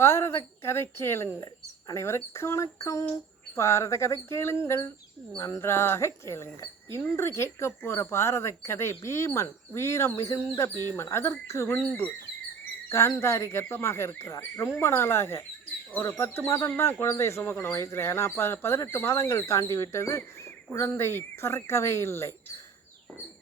பாரத கதை கேளுங்கள். அனைவருக்கும் வணக்கம். பாரத கதை கேளுங்கள். நன்றாக கேளுங்கள். இன்று கேட்க போகிற பாரத கதை பீமன் வீரம் மிகுந்த பீமன். அதற்கு முன்பு காந்தாரி கர்ப்பமாக இருக்கிறார். ரொம்ப நாளாக ஒரு பத்து மாதம்தான் குழந்தையை சுமக்கணும் வயிற்றில் ஏன்னா ப பதினெட்டு மாதங்கள் தாண்டி விட்டது. குழந்தை பிறக்கவே இல்லை.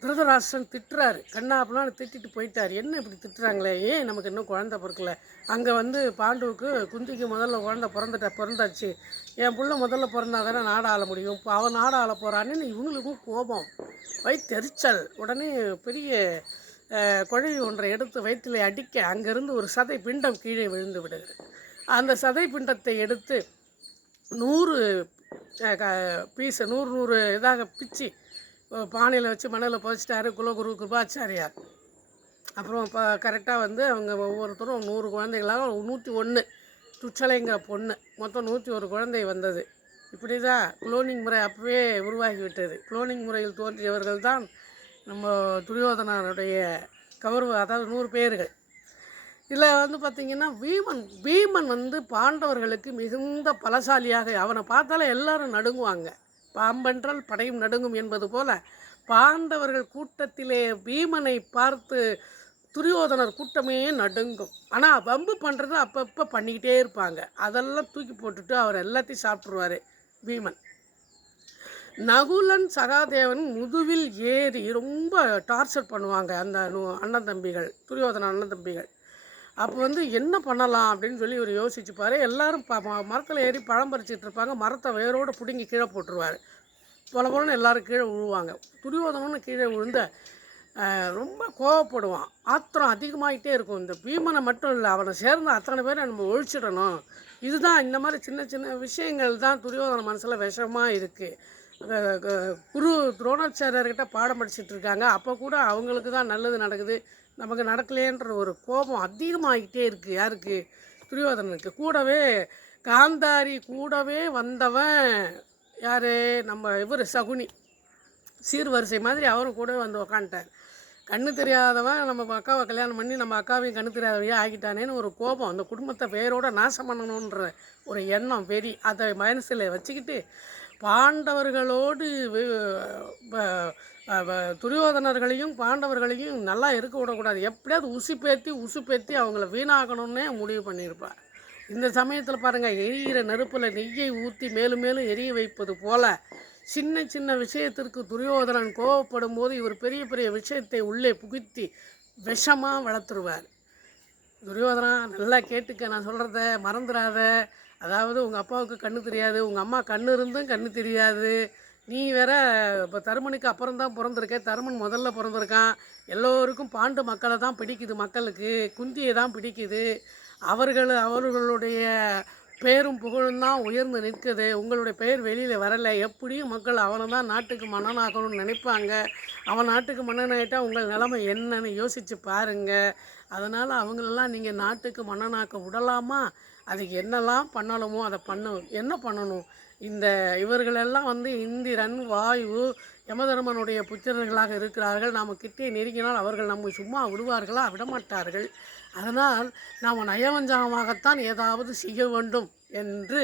திருதராஷ்டிரன் திட்டுறாரு. கண்ணா திட்டிட்டு போயிட்டார். என்ன இப்படி திட்டுறாங்களே? ஏன் நமக்கு இன்னும் குழந்தை பிறக்கல? அங்கே வந்து பாண்டுவுக்கு குந்திக்கு முதல்ல குழந்தை பிறந்துட்ட பிறந்தாச்சு. என் பிள்ளை முதல்ல பிறந்தா தானே நாட ஆள முடியும்? இப்போ அவன் நாட ஆள போகிறான்னு இவங்களுக்கும் கோபம். வைத்தெரிச்சல் உடனே பெரிய குழவி ஒன்றை எடுத்து வயிற்றில் அடிக்க அங்கேருந்து ஒரு சதை பிண்டம் கீழே விழுந்து விடுகிறது அந்த சதை பிண்டத்தை எடுத்து நூறு பீஸை நூறு நூறு இதாக பிச்சு பானையில் வச்சு மணலில் புதைச்சிட்டாரு. குலகுரு கிருபாச்சாரியார். அப்புறம் இப்போ கரெக்டாக வந்து அவங்க ஒவ்வொருத்தரும் நூறு குழந்தைகளாக நூற்றி ஒன்று துச்சலைங்கிற பொண்ணு. மொத்தம் நூற்றி ஒரு குழந்தை வந்தது. இப்படி தான் குளோனிங் முறை அப்போவே உருவாகிவிட்டது. குளோனிங் முறையில் தோன்றியவர்கள் தான் நம்ம துரியோதனனுடைய கௌரவ அதாவது நூறு பேர்கள். இதில் வந்து பார்த்திங்கன்னா பீமன் பீமன் வந்து பாண்டவர்களுக்கு மிகுந்த பலசாலியாக அவனை பார்த்தாலே எல்லாரும் நடுங்குவாங்க. பாம்பென்றால் படையும் நடுங்கும் என்பது போல பாண்டவர்கள் கூட்டத்திலே பீமனை பார்த்து துரியோதனர் கூட்டமே நடுங்கும். ஆனால் வம்பு பண்ணுறது அப்பப்போ பண்ணிக்கிட்டே இருப்பாங்க. அதெல்லாம் தூக்கி போட்டுட்டு அவர் எல்லாத்தையும் சாப்பிட்ருவார் பீமன். நகுலன் சகாதேவன் முதுவில் ஏறி ரொம்ப டார்ச்சர் பண்ணுவாங்க அந்த அண்ணன் தம்பிகள் துரியோதன அண்ணன் தம்பிகள். அப்போ வந்து என்ன பண்ணலாம் அப்படின்னு சொல்லி இவர் யோசிச்சுப்பார் எல்லாரும் ப மரத்தில் ஏறி பழம் பறிச்சிட்டு இருப்பாங்க. மரத்தை வேரோடு பிடுங்கி கீழே போட்டுருவார். போல போலன்னு எல்லாரும் கீழே விழுவாங்க துரியோதனன்னு கீழே விழுந்த ரொம்ப கோவப்படுவான். ஆத்திரம் அதிகமாகிட்டே இருக்கும். இந்த பீமனை மட்டும் இல்லை அவனை சேர்ந்த அத்தனை பேரை நம்ம ஒழிச்சிடணும். இதுதான் இந்த மாதிரி சின்ன சின்ன விஷயங்கள் தான் துரியோதன மனசில் விஷமாக இருக்குது குரு துரோணாச்சாரியர்கிட்ட பாடம் படிச்சிட்டு இருக்காங்க. அப்போ கூட அவங்களுக்கு தான் நல்லது நடக்குது. நமக்கு நடக்கலையேன்ற ஒரு கோபம் அதிகமாகிட்டே இருக்குது யாருக்கு? துரியோதனனுக்கு. கூடவே காந்தாரி கூடவே வந்தவன் யார்? நம்ம இவர் சகுனி. சீர்வரிசை மாதிரி அவரும் கூடவே வந்து உக்காந்துட்டார். கண்ணு தெரியாதவன் நம்ம அக்காவை கல்யாணம் பண்ணி நம்ம அக்காவையும் கண்ணு தெரியாதவையே ஆகிட்டானேன்னு ஒரு கோபம். அந்த குடும்பத்தை பேரோட நாசம் பண்ணணுன்ற ஒரு எண்ணம் வெறி. அதை மனசில் வச்சுக்கிட்டு பாண்டவர்களோடு துரியோதனர்களையும் பாண்டவர்களையும் நல்லா இருக்க விடக்கூடாது. எப்படியாவது உசுப்பேத்தி உசுப்பேத்தி அவங்கள வீணாக்கணும்னே முடிவு பண்ணியிருப்பார் இந்த சமயத்தில் பாருங்கள் எரியிற நெருப்பில் நெய்யை ஊற்றி மேலும் மேலும் எரிய வைப்பது போல சின்ன சின்ன விஷயத்திற்கு துரியோதனன் கோவப்படும் போது இவர் பெரிய பெரிய விஷயத்தை உள்ளே புகுத்தி விஷமாக வளர்த்துருவார். துரியோதனா நல்லா கேட்டுக்க நான் சொல்கிறத மறந்துடாத அதாவது உங்கள் அப்பாவுக்கு கண்ணு தெரியாது உங்கள் அம்மா கண்ணு இருந்தும் கண்ணு தெரியாது. நீ வேற இப்போ தருமனுக்கு அப்புறம் தான் பிறந்திருக்க. தருமன் முதல்ல பிறந்திருக்கான். எல்லோருக்கும் பாண்டு மக்களை தான் பிடிக்குது மக்களுக்கு. குந்தியை தான் பிடிக்குது. அவர்கள் அவர்களுடைய பேரும் புகழும் தான் உயர்ந்து நிற்குது. உங்களுடைய பெயர் வெளியில் வரலை. எப்படியும் மக்கள் அவனை தான் நாட்டுக்கு மன்னனாகணும்னு நினைப்பாங்க. அவன் நாட்டுக்கு மன்னனாயிட்டா உங்கள் நிலைமை என்னன்னு யோசித்து பாருங்கள் அதனால் அவங்களெல்லாம் நீங்கள் நாட்டுக்கு மன்னனாக்க விடலாமா? அதுக்கு என்னெல்லாம் பண்ணணுமோ அதை பண்ண என்ன பண்ணணும்? இந்த இவர்களெல்லாம் வந்து இந்திரன் வாயு யமதர்மனுடைய புத்திரர்களாக இருக்கிறார்கள். நாம் கிட்டே நெருங்கினால் அவர்கள் நம்மை சும்மா விடுவார்களா? விடமாட்டார்கள். அதனால் நாம் நயவஞ்சகமாகத்தான் ஏதாவது செய்ய வேண்டும் என்று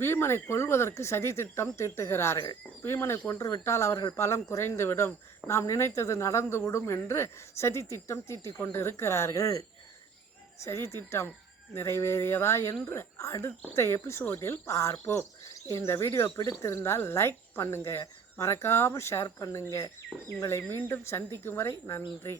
பீமனை கொல்வதற்கு சதி திட்டம் தீட்டுகிறார்கள். பீமனை கொன்றுவிட்டால் அவர்கள் பலம் குறைந்துவிடும். நாம் நினைத்தது நடந்துவிடும் என்று சதி திட்டம் தீட்டிக் கொண்டிருக்கிறார்கள். சதி திட்டம். நிறைவேறியதா என்று அடுத்த எபிசோடில் பார்ப்போம். இந்த வீடியோ பிடித்திருந்தால் லைக் பண்ணுங்கள் மறக்காமல் ஷேர் பண்ணுங்கள் உங்களை மீண்டும் சந்திக்கும் வரை நன்றி.